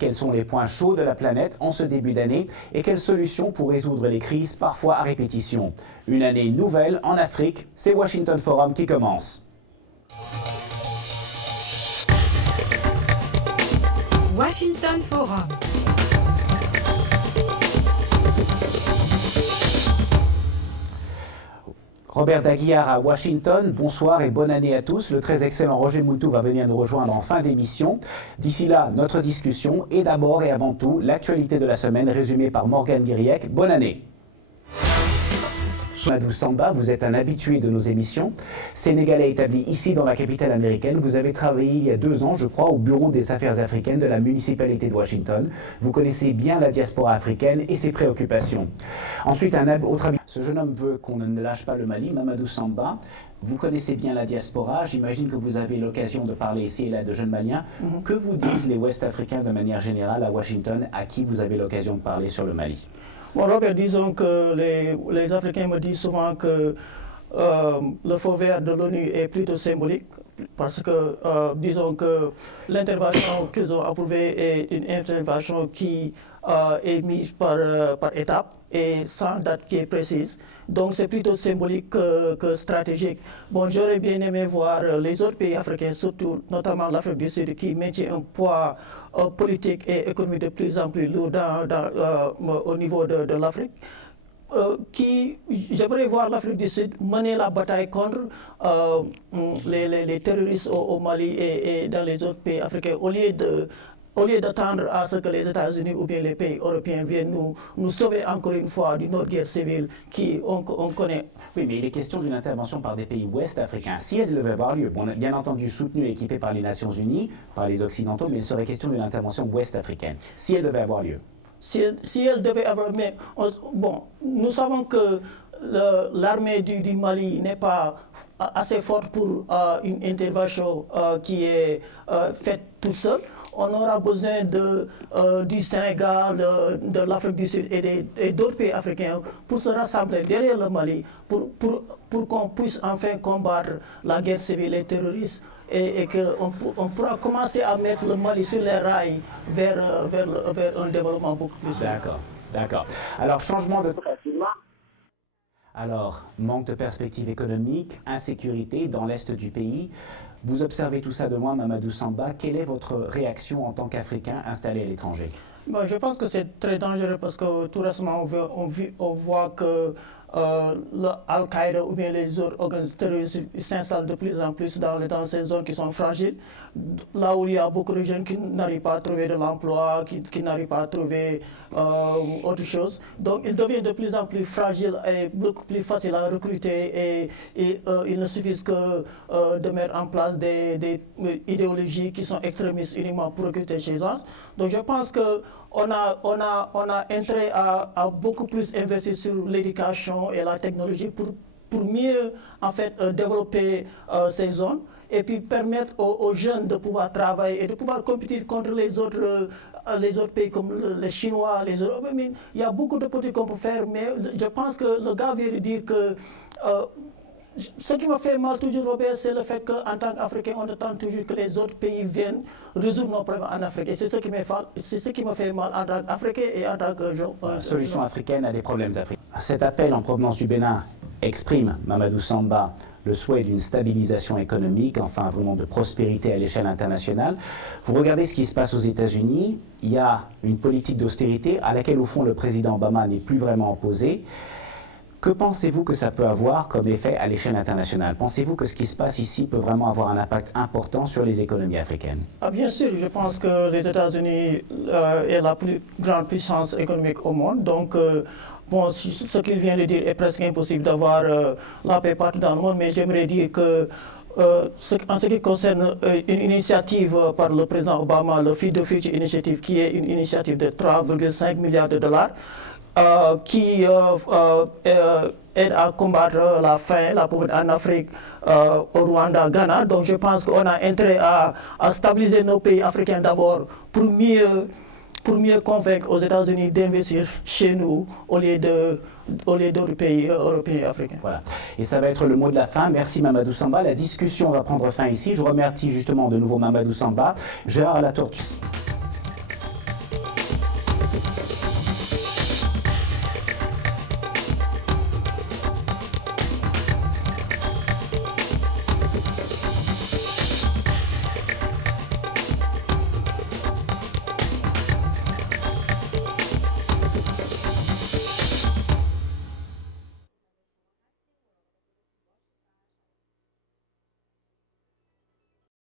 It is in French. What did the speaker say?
Quels sont les points chauds de la planète en ce début d'année et quelles solutions pour résoudre les crises parfois à répétition? Une année nouvelle en Afrique, c'est Washington Forum qui commence. Washington Forum. Robert Daguillard à Washington, bonsoir et bonne année à tous. Le très excellent Roger Moultou va venir nous rejoindre en fin d'émission. D'ici là, notre discussion est d'abord et avant tout l'actualité de la semaine résumée par Morgane Guiriec. Bonne année. Mamadou Samba, vous êtes un habitué de nos émissions. Sénégalais établi ici dans la capitale américaine, vous avez travaillé il y a 2 ans, je crois, au bureau des affaires africaines de la municipalité de Washington. Vous connaissez bien la diaspora africaine et ses préoccupations. Ensuite, un autre habitué. Ce jeune homme veut qu'on ne lâche pas le Mali, Mamadou Samba. Vous connaissez bien la diaspora, j'imagine que vous avez l'occasion de parler ici et là de jeunes Maliens. Que vous disent les Ouest-Africains de manière générale à Washington, à qui vous avez l'occasion de parler sur le Mali? Bon, Robert, disons que les Africains me disent souvent que le feu vert de l'ONU est plutôt symbolique parce que, disons que l'intervention qu'ils ont approuvée est une intervention qui est mise par étapes et sans date qui est précise. Donc c'est plutôt symbolique que stratégique. Bon, j'aurais bien aimé voir les autres pays africains, surtout notamment l'Afrique du Sud, qui maintient un poids politique et économique de plus en plus lourd au niveau de l'Afrique. J'aimerais voir l'Afrique du Sud mener la bataille contre les terroristes au Mali et dans les autres pays africains, au lieu d'attendre à ce que les États-Unis ou bien les pays européens viennent nous sauver encore une fois d'une autre guerre civile qu'on connaît. Oui, mais il est question d'une intervention par des pays ouest-africains. Si elle devait avoir lieu, bien entendu soutenue et équipée par les Nations Unies, par les Occidentaux, mais il serait question d'une intervention ouest-africaine. Si elle devait avoir lieu. Si elle devait avoir... Mais, bon, nous savons que l'armée du Mali n'est pas assez forte pour une intervention qui est faite toute seule. On aura besoin du Sénégal, de l'Afrique du Sud et d'autres pays africains pour se rassembler derrière le Mali, pour qu'on puisse enfin combattre la guerre civile et terroriste et qu'on pourra commencer à mettre le Mali sur les rails vers un développement beaucoup plus. D'accord. Alors, changement de... Alors, manque de perspective économique, insécurité dans l'est du pays. Vous observez tout ça de loin, Mamadou Samba. Quelle est votre réaction en tant qu'Africain installé à l'étranger? Bon, je pense que c'est très dangereux parce que tout récemment, on voit que Al-Qaïda ou bien les autres organismes terroristes s'installent de plus en plus dans ces zones qui sont fragiles, là où il y a beaucoup de jeunes qui n'arrivent pas à trouver de l'emploi, qui n'arrivent pas à trouver autre chose. Donc, ils deviennent de plus en plus fragiles et beaucoup plus faciles à recruter et il ne suffit que de mettre en place des idéologies qui sont extrémistes uniquement pour recruter chez eux. Donc, je pense que on a intérêt à beaucoup plus investir sur l'éducation et la technologie pour mieux en fait développer ces zones et puis permettre aux jeunes de pouvoir travailler et de pouvoir compétir contre les autres pays comme les Chinois, les autres. Il y a beaucoup de politiques qu'on peut faire, mais je pense que le gars vient de dire que ce qui me fait mal toujours, Robert, c'est le fait qu'en tant qu'Africain, on attend toujours que les autres pays viennent résoudre nos problèmes en Afrique. Et c'est ce qui me fait mal en tant qu'Africain et en tant que... solution africaine à des problèmes africains. Cet appel en provenance du Bénin exprime, Mamadou Samba, le souhait d'une stabilisation économique, enfin vraiment de prospérité à l'échelle internationale. Vous regardez ce qui se passe aux États-Unis, il y a une politique d'austérité à laquelle, au fond, le président Obama n'est plus vraiment opposé. Que pensez-vous que ça peut avoir comme effet à l'échelle internationale? Pensez-vous que ce qui se passe ici peut vraiment avoir un impact important sur les économies africaines? Bien sûr, je pense que les États-Unis est la plus grande puissance économique au monde. Donc, bon, ce qu'il vient de dire est presque impossible d'avoir la paix partout dans le monde, mais j'aimerais dire que en ce qui concerne une initiative par le président Obama, le Feed the Future Initiative, qui est une initiative de 3,5 milliards de dollars, qui aide à combattre la faim, la pauvreté en Afrique, au Rwanda, Ghana. Donc je pense qu'on a intérêt à stabiliser nos pays africains d'abord pour mieux convaincre aux États-Unis d'investir chez nous au lieu d'autres pays européens et africains. Voilà. Et ça va être le mot de la fin. Merci Mamadou Samba. La discussion va prendre fin ici. Je remercie justement de nouveau Mamadou Samba, Gérard Latortue.